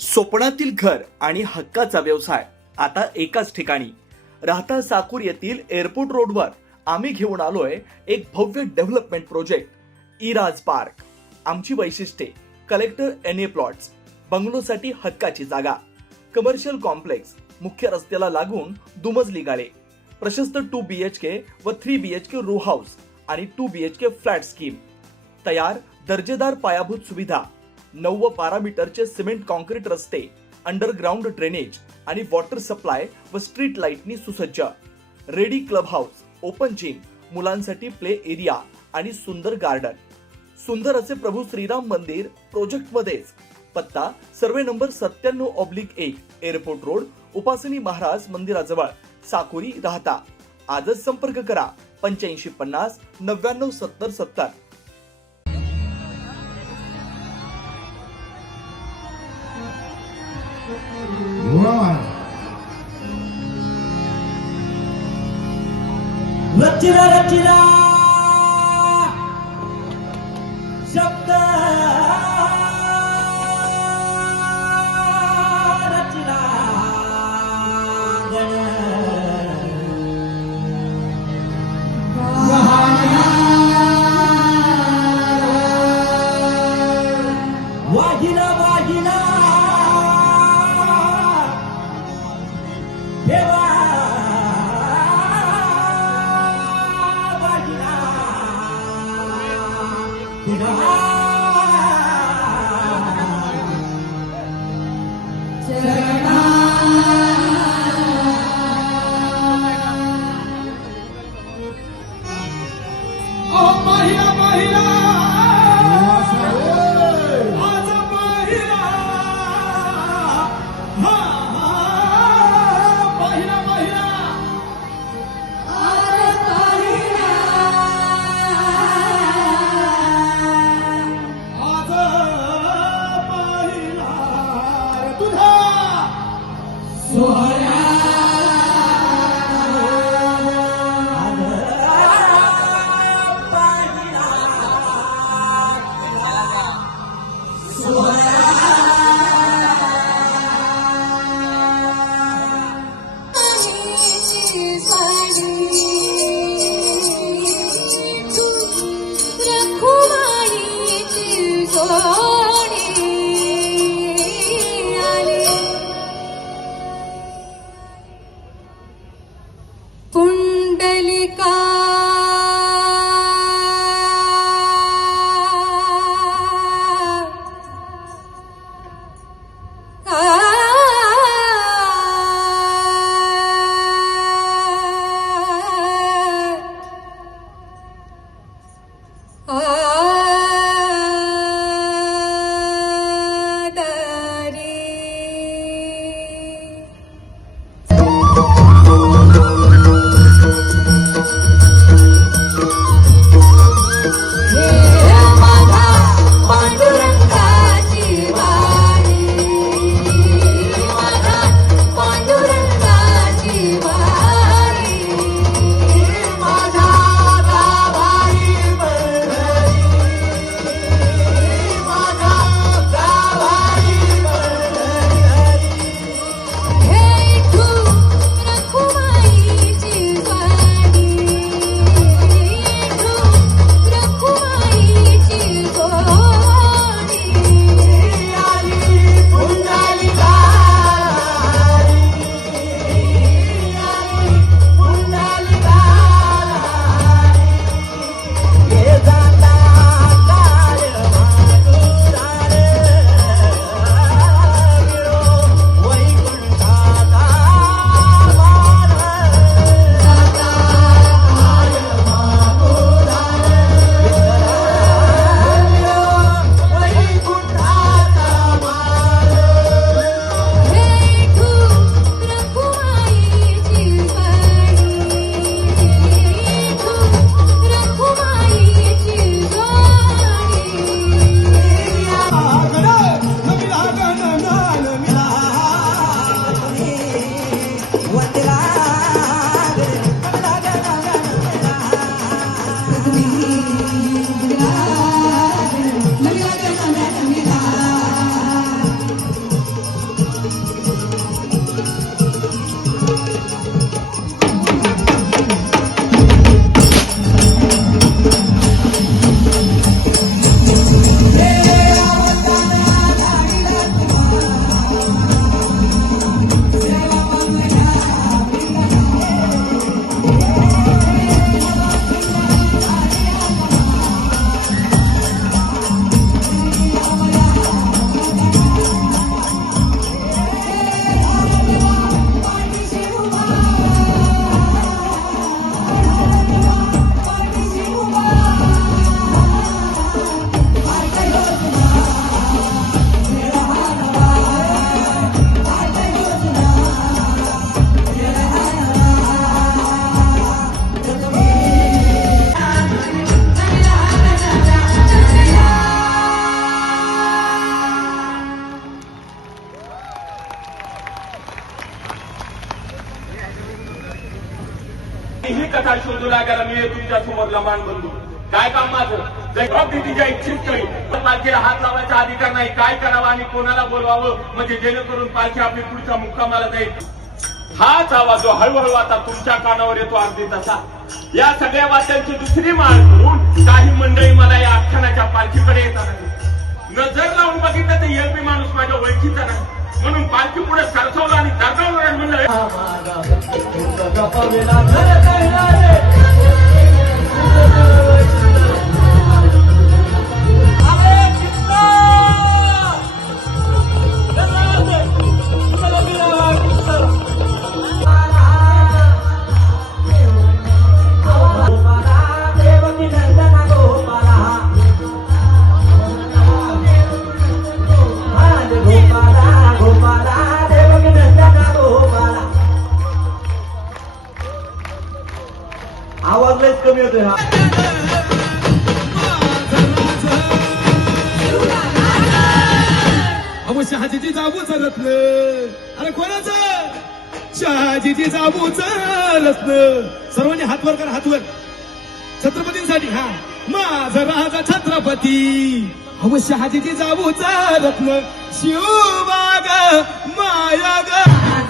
स्वप्नातील घर आणि हक्काचा व्यवसाय आता एकाच ठिकाणी. राहता साकूर येथील एअरपोर्ट रोडवर आम्ही घेऊन आलोय एक भव्य डेव्हलपमेंट प्रोजेक्ट इराज पार्क. आमची वैशिष्ट्ये: कलेक्टर NA प्लॉट्स, बंगलोसाठी हक्काची जागा, कमर्शियल कॉम्प्लेक्स, मुख्य रस्त्याला लागून दुमजली गाळे, प्रशस्त 2 BHK व 3 BHK रो हाऊस आणि 2 BHK फ्लॅट स्कीम. तयार दर्जेदार पायाभूत सुविधा, 9 व 12 मीटरचे सिमेंट कॉन्क्रीट रस्ते, अंडरग्राउंड ड्रेनेज आणि वॉटर सप्लाय व स्ट्रीट लाईटनी सुसज्ज. Ready club house, open gym, मुलांसाठी प्ले एरिया आणि सुंदर गार्डन. सुंदर असे प्रभू श्रीराम मंदिर प्रोजेक्ट मध्येच. पत्ता: सर्वे नंबर 97/1, एअरपोर्ट रोड, उपासनी महाराज मंदिराजवळ, साकुरी, राहता. आजच संपर्क करा 8550 99 70 70. रचिला रचिला शब्द रचिला गण वाहिला वाहिला देवा पुंडलिका ही कथा शोधू लागायला मी तुमच्या समोर लमान बंधू. काय काम माझं जबाबदारी तिच्या इच्छित करी. पालखीला हात लावायचा अधिकार नाही. काय करावं आणि कोणाला बोलवावं म्हणजे जेणेकरून पालखी आपली पुढच्या मुक्कामाला जाईल. हाच आवाज जो हळूहळू आता तुमच्या कानावर येतो अगदी तसा. या सगळ्या वाद्यांची दुसरी माळ करून काही मंडळी मला या आख्यानाच्या पालखीकडे येतात. नजर लावून बघितलं तर एलबी माणूस माझ्या ओळखीचा नाही. म्हणून पालखी पुढे सरसवलं आणि दरगावलं म्हणलं आवाज लयच कमी होतोय हा. अहो शहाजीची जाबूच रत्न. अरे कोणाचं? शहाजीची जाबूच रत्न. सर्वांनी हातवर करा, हातवर. छत्रपतींसाठी. हा, माझा राजा छत्रपती. अहो शहाजीची जाबूच रत्न. शिवबाग माया ग